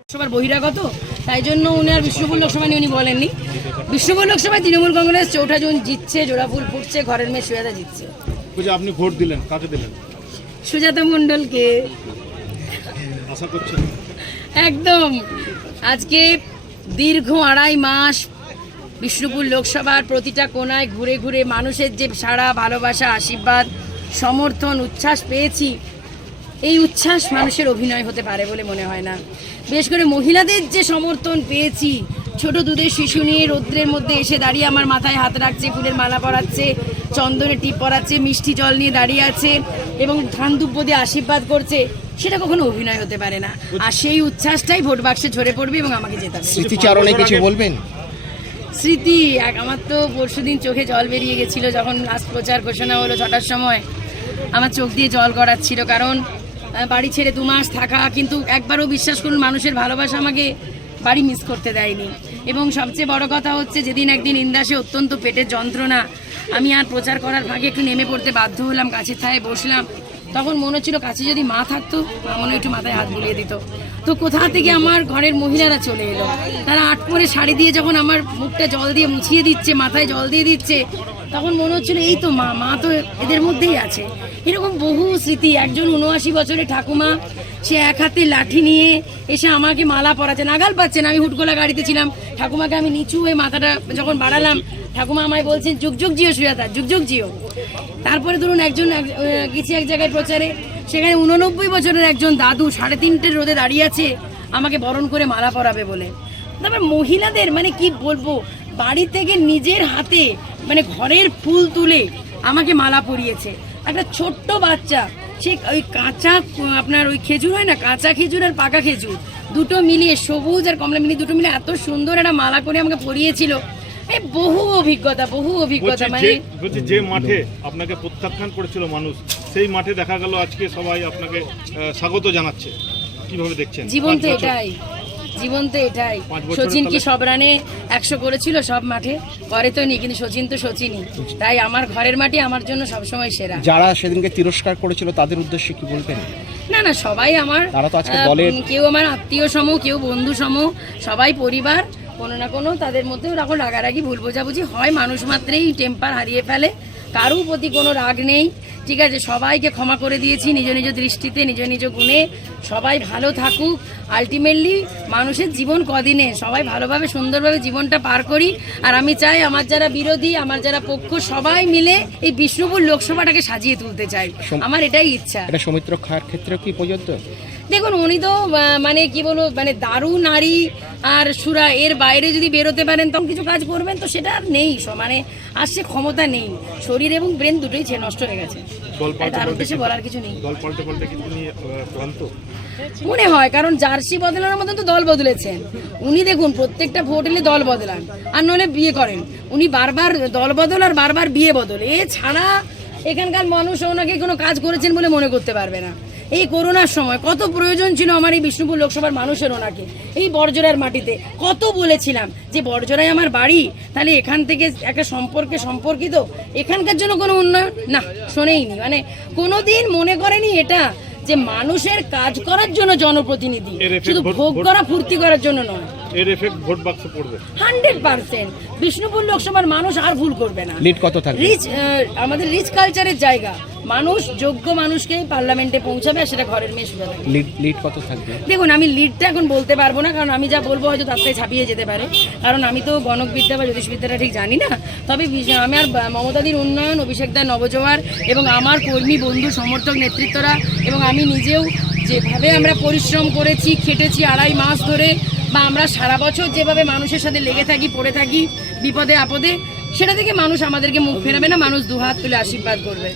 লোকসভার বহিরাগত তাই জন্য উনি আর বিষ্ণুপুর লোকসভা নিয়ে উনি বলেননি। বিষ্ণুপুর লোকসভায় তৃণমূল কংগ্রেস চৌঠা জুন জিতছে জোড়া ফুল ফুটছে ঘরের মেয়ে সুজাতা জিতছে। আপনি ভোট দিলেন কাকে দিলেন? সুজাতা মণ্ডলকে। আশা করছেন একদম। আজকে দীর্ঘ আড়াই মাস বিষ্ণুপুর লোকসভার প্রতিটা কোনায় ঘুরে ঘুরে মানুষের যে সারা ভালোবাসা আশীর্বাদ সমর্থন উচ্ছ্বাস পেয়েছি। এই উচ্ছ্বাস মানুষের অভিনয় হতে পারে বলে মনে হয় না। বিশেষ করে মহিলাদের যে সমর্থন পেয়েছি ছোট দুধের শিশু নিয়ে রৌদ্রের মধ্যে এসে দাঁড়িয়ে আমার মাথায় হাত রাখছে ফুলের মালা পরাচ্ছে চন্দনের টিপ পরাচ্ছে মিষ্টি জল নিয়ে দাঁড়িয়ে আছে এবং ধান দুব্য দিয়ে আশীর্বাদ করছে সেটা কখনো অভিনয় হতে পারে না। আর সেই উচ্ছ্বাসটাই ভোট বাক্সে ঝরে পড়বে এবং আমাকে জেতাবে। স্মৃতিচারণে কিছু বলবেন? স্মৃতি এক আমার তো পরশুদিন চোখে জল বেরিয়ে গেছিল যখন লাস্ট প্রচার ঘোষণা হলো ছটার সময়। আমার চোখ দিয়ে জল গড়াচ্ছিল, কারণ বাড়ি ছেড়ে দু মাস থাকা, কিন্তু একবারও বিশ্বাস করুন, মানুষের ভালোবাসা আমাকে বাড়ি মিস করতে দেয়নি। এবং সবচেয়ে বড় কথা হচ্ছে, যেদিন একদিন ইন্দাসে অত্যন্ত পেটের যন্ত্রণা, আমি আর প্রচার করার ভাগে একটু নেমে পড়তে বাধ্য হলাম, কাছের থায়ে বসলাম। তখন মনে হচ্ছিল কাছে যদি মা থাকতো মনে একটু মাথায় হাত বুলিয়ে দিত। তো কোথা থেকে আমার ঘরের মহিলারা চলে এলো? তারা আট করে শাড়ি দিয়ে যখন আমার মুখটা জল দিয়ে মুছিয়ে দিচ্ছে, মাথায় জল দিয়ে দিচ্ছে তখন মনে হচ্ছিল, এই তো মা মা তো এদের মধ্যেই আছে। এরকম বহু স্মৃতি, একজন উনআশি বছরের ঠাকুমা, সে এক হাতে লাঠি নিয়ে এসে আমাকে মালা পরাচ্ছে, নাগাল পাচ্ছেন আমি হুটগোলা গাড়িতে ছিলাম। ঠাকুমাকে আমি নিচু হয়ে মাথাটা যখন বাড়ালাম, ঠাকুমা আমায় বলছেন, যুগ যুগ জিও সুয়াতা যুগ যুগ জিও। তারপরে ধরুন একজন গেছি এক জায়গায় প্রচারে, সেখানে উননব্বই বছরের একজন দাদু সাড়ে তিনটে রোদে দাঁড়িয়ে আছে, আমাকে বরণ করে মালা পরাবে বলে। তারপর মহিলাদের মানে কি বলব, বাড়ি থেকে নিজের হাতে মানে ঘরের ফুল তুলে আমাকে মালা পরিয়েছে। একটা ছোট্ট বাচ্চা সে ওই কাঁচা আপনার ওই খেজুর হয় না কাঁচা খেজুর আর পাকা খেজুর দুটো মিলিয়ে সবুজ আর কমলা মিলিয়ে দুটো মিলিয়ে এত সুন্দর একটা মালা করে আমাকে পরিয়েছিল। বহু অভিজ্ঞতা বহু অভিজ্ঞতা মানে বলছি যে মাঠে আপনাকে প্রত্যাখ্যান করেছিল মানুষ সেই মাঠে দেখা গেল আজকে সবাই আপনাকে স্বাগত জানাচ্ছে। কীভাবে দেখছেন? জীবন তো এটাই। জীবন তো এটাই। সচিন কি সব রানে একশো করেছিল সব মাঠে? করে তো নি কিন্তু সচিন তো সচিনই তাই আমার ঘরের মাটি আমার জন্য সবসময় সেরা। যারা সেদিনকে তিরস্কার করেছিল তাদের উদ্দেশ্যে কি বলবেন? না না সবাই আমার তারা তো আজকে দলের- কেউ আমার আত্মীয় সম কেউ বন্ধু সম সবাই পরিবার কোনো না কোনো তাদের মধ্যে এখন রাগারাগি ভুল বোঝাবুঝি হয় মানুষ মাত্রেই টেম্পার হারিয়ে ফেলে। কারোর প্রতি কোনো রাগ নেই ঠিক আছে? সবাইকে ক্ষমা করে দিয়েছি নিজ নিজ দৃষ্টিতে নিজ নিজ গুণে। সবাই ভালো থাকুক। আলটিমেটলি মানুষের জীবন কদিনে? সবাই ভালোভাবে সুন্দরভাবে জীবনটা পার করি। আর আমি চাই আমার যারা বিরোধী আমার যারা পক্ষ সবাই মিলে এই বিষ্ণুপুর লোকসভাটাকে সাজিয়ে তুলতে চাই। আমার এটাই ইচ্ছা। এটা সৌমিত্র খায়ের ক্ষেত্রেও কি প্রযোজ্য? দেখুন উনি তো মানে কি বলব মানে দারু নারী আর সুরা এর বাইরে যদি বেরোতে পারেন তখন কিছু কাজ করবেন তো সেটা আর নেই মানে আর সে ক্ষমতা নেই। শরীর এবং ব্রেন দুটোই ছে নষ্ট হয়ে গেছে। তাই তার উদ্দেশ্যে বলার কিছু নেই। মনে হয়, কারণ জার্সি বদলানোর মতন তো দল বদলেছেন। উনি দেখুন, প্রত্যেকটা ভোট এলে দল বদলান। আর নলে বিয়ে করেন। উনি বারবার দল বদল আর বারবার বিয়ে বদল। এ ছাড়া এখানকার মানুষ ওনাকে কোনো কাজ করেছেন বলে মনে করতে পারবে না। এই করোনার সময় কত প্রয়োজন ছিল আমার এই বিষ্ণুপুর লোকসভার মানুষের ওনাকে। এই বর্জরার মাটিতে কত বলেছিলাম যে বর্জরায় আমার বাড়ি, তাহলে এখান থেকে একটা সম্পর্কে সম্পর্কিত। এখানকার জন্য কোনো উন্নয়ন? না শোনেইনি মানে কোনোদিন মনে করেনি এটা যে মানুষের কাজ করার জন্য জনপ্রতিনিধি। শুধু ভোগ করা ফুর্তি করার জন্য নয়। এর এফেক্ট ভোট বাক্সে পড়বে। Hundred percent. বিষ্ণুপুর লোকসভার মানুষ আর ভুল করবে না। লিড কত থাকবে? রিচ আমাদের রিচ কালচারের জায়গা। মানুষ যোগ্য মানুষকেই পার্লামেন্টে পৌঁছাবে আর সেটা ঘরের মেয়ে শুধু লিড লিড কত থাকবে? দেখুন আমি লিডটা এখন বলতে পারব না কারণ আমি যা বলব হয়তো তার থেকে ছাপিয়ে যেতে পারে। কারণ আমি তো গণকবিদ্যা বা জ্যোতিষবিদ্যাটা ঠিক জানি না। তবে আমি আর মমতাদির উন্নয়ন অভিষেক অভিষেকদার নবজোয়ার এবং আমার কর্মী বন্ধু সমর্থক নেতৃত্বরা এবং আমি নিজেও যেভাবে আমরা পরিশ্রম করেছি খেটেছি আড়াই মাস ধরে বা আমরা সারা বছর যেভাবে মানুষের সাথে লেগে থাকি, পড়ে থাকি, বিপদে আপদে, সেটা থেকে মানুষ আমাদেরকে মুখ ফেরাবে না, মানুষ দুহাত তুলে আশীর্বাদ করবে।